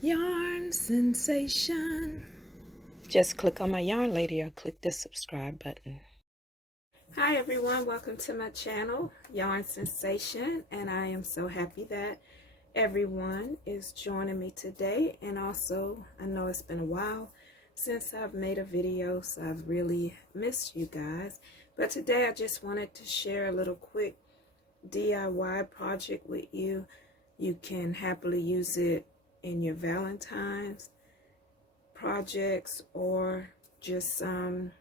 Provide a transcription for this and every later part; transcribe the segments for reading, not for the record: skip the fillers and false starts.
Yarn sensation. Just click on my yarn lady or click the subscribe button. Hi everyone, welcome to my channel, Yarn Sensation, and I am so happy that everyone is joining me today. And also, I know it's been a while since I've made a video, so I've really missed you guys. But today I just wanted to share a little quick DIY project with you. You can happily use it in your Valentine's projects or just for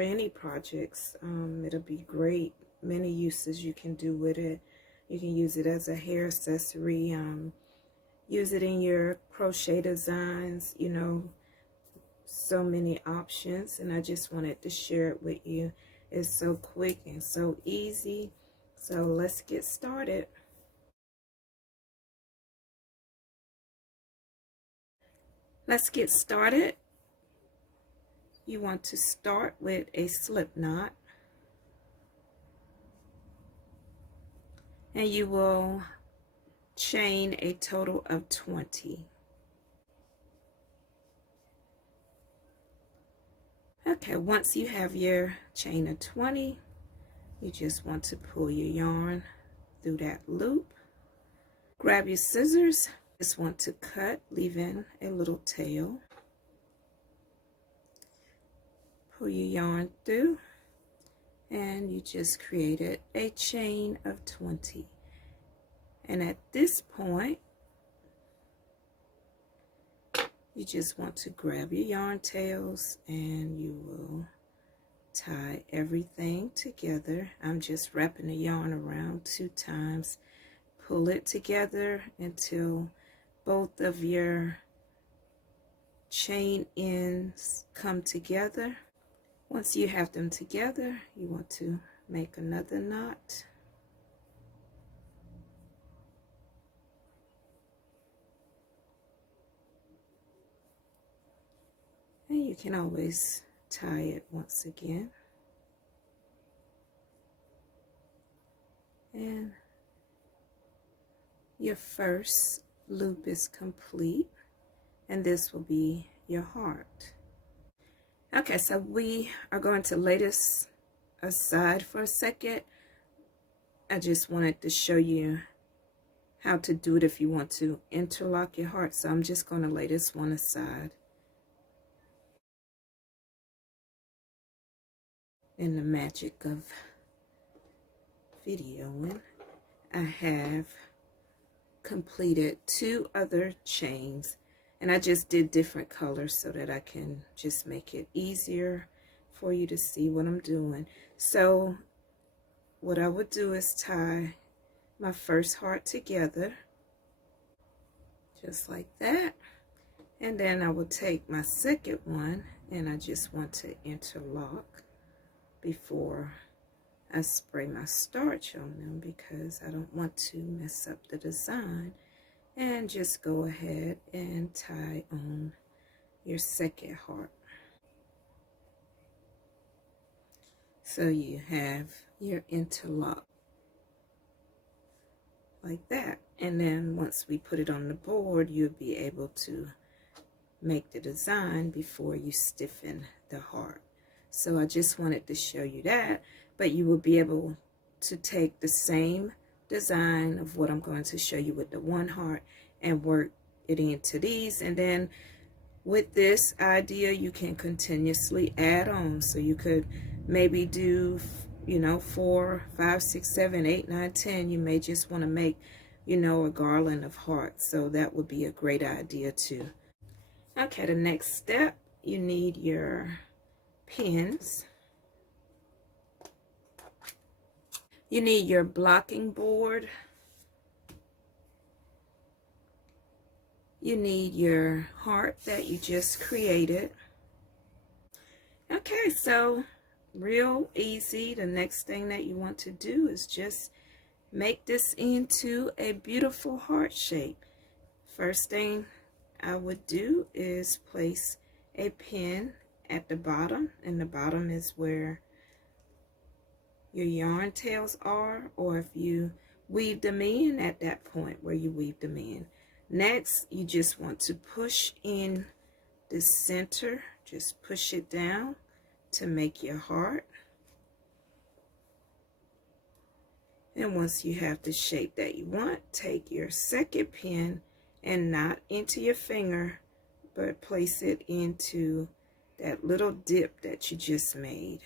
any projects. It'll be great. Many uses you can do with it. You can use it as a hair accessory, use it in your crochet designs, you know, so many options. And I just wanted to share it with you. It's so quick and so easy. So let's get started. Let's get started. You want to start with a slip knot, and you will chain a total of 20. Okay, once you have your chain of 20, you just want to pull your yarn through that loop. Grab your scissors. Just want to cut, leaving a little tail. Pull your yarn through, and you just created a chain of 20. And at this point, you just want to grab your yarn tails and you will tie everything together. I'm just wrapping the yarn around 2 times. Pull it together until both of your chain ends come together. Once you have them together, you want to make another knot. And you can always tie it once again. And your first loop is complete, and this will be your heart. Okay, so we are going to lay this aside for a second. I just wanted to show you how to do it if you want to interlock your heart. So I'm just going to lay this one aside. In the magic of videoing, I have completed 2 other chains, and I just did different colors so that I can just make it easier for you to see what I'm doing. So what I would do is tie my first heart together just like that, and then I will take my second one and I just want to interlock before I spray my starch on them, because I don't want to mess up the design. And just go ahead and tie on your second heart. So you have your interlock like that. And then once we put it on the board, you'll be able to make the design before you stiffen the heart. So I just wanted to show you that, but you will be able to take the same design of what I'm going to show you with the one heart and work it into these. And then with this idea, you can continuously add on. So you could maybe do, you know, 4, 5, 6, 7, 8, 9, 10. You may just want to make, you know, a garland of hearts. So that would be a great idea too. Okay, the next step, you need your pins. You need your blocking board. You need your heart that you just created. Okay, so real easy. The next thing that you want to do is just make this into a beautiful heart shape. First thing I would do is place a pin at the bottom, and the bottom is where your yarn tails are, or if you weave them in at that point where you weave them in. Next, you just want to push in the center. Just push it down to make your heart. And once you have the shape that you want, take your second pin and not into your finger, but place it into that little dip that you just made.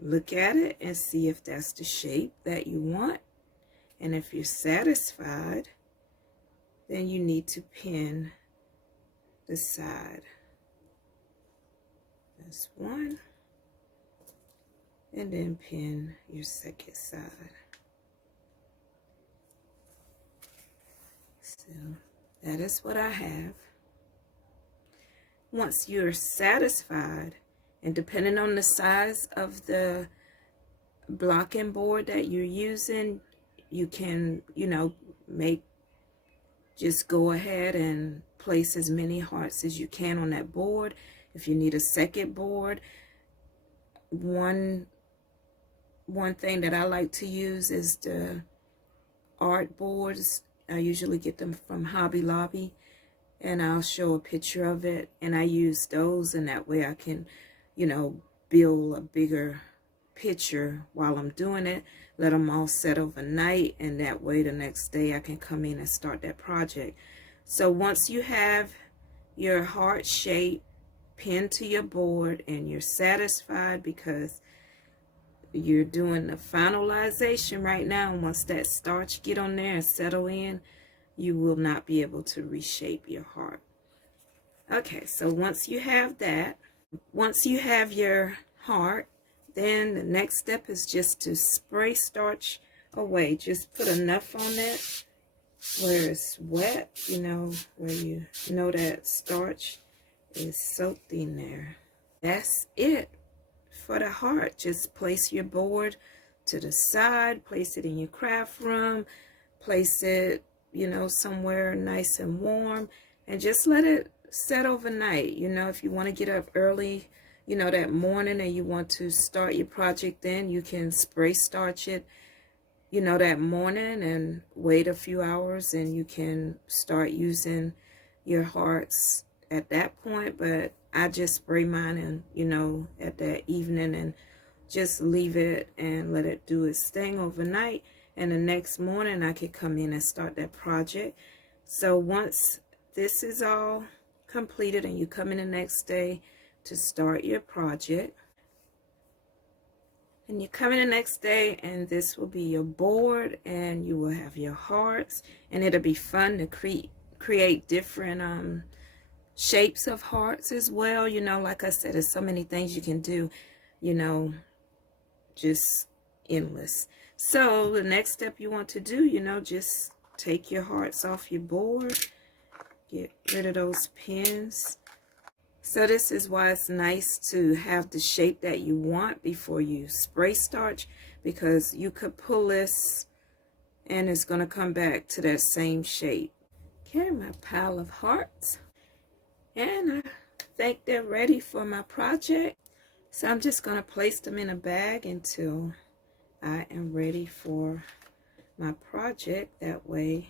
Look at it and see if that's the shape that you want. And if you're satisfied, then you need to pin the side. That's one. And then pin your second side. So that is what I have. Once you're satisfied, and depending on the size of the blocking board that you're using, you can, just go ahead and place as many hearts as you can on that board. If you need a second board, one thing that I like to use is the art boards. I usually get them from Hobby Lobby, and I'll show a picture of it, and I use those, and that way I can, build a bigger picture while I'm doing it, let them all set overnight, and that way the next day I can come in and start that project. So once you have your heart shape pinned to your board and you're satisfied because you're doing the finalization right now, and once that starch get on there and settle in, you will not be able to reshape your heart. Okay, so once you have that, once you have your heart, then the next step is just to spray starch away. Just put enough on it where it's wet, where you know that starch is soaked in there. That's it for the heart. Just place your board to the side, place it in your craft room, place it, somewhere nice and warm, and just let it set overnight. If you want to get up early, that morning, and you want to start your project, then you can spray starch it, that morning, and wait a few hours, and you can start using your hearts at that point. But I just spray mine and, at that evening, and just leave it and let it do its thing overnight. And the next morning I could come in and start that project. So once this is all completed and you come in the next day to start your project, and you come in the next day, and this will be your board, and you will have your hearts, and it'll be fun to create different shapes of hearts as well. Like I said, there's so many things you can do, just endless. So the next step you want to do, just take your hearts off your board, get rid of those pins. So this is why it's nice to have the shape that you want before you spray starch, because you could pull this and it's going to come back to that same shape. Okay, my pile of hearts, and I think they're ready for my project. So I'm just going to place them in a bag until I am ready for my project. That way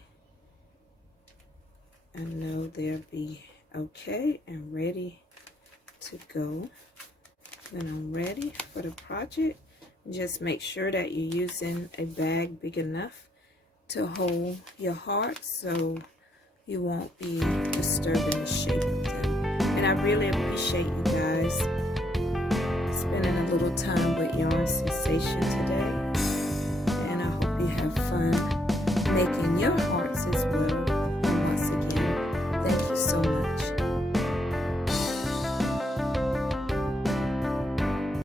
I know they'll be okay and ready to go. When I'm ready for the project, just make sure that you're using a bag big enough to hold your heart, so you won't be disturbing the shape of them. And I really appreciate you guys spending a little time with Yarnsensation today, and I hope you have fun making your heart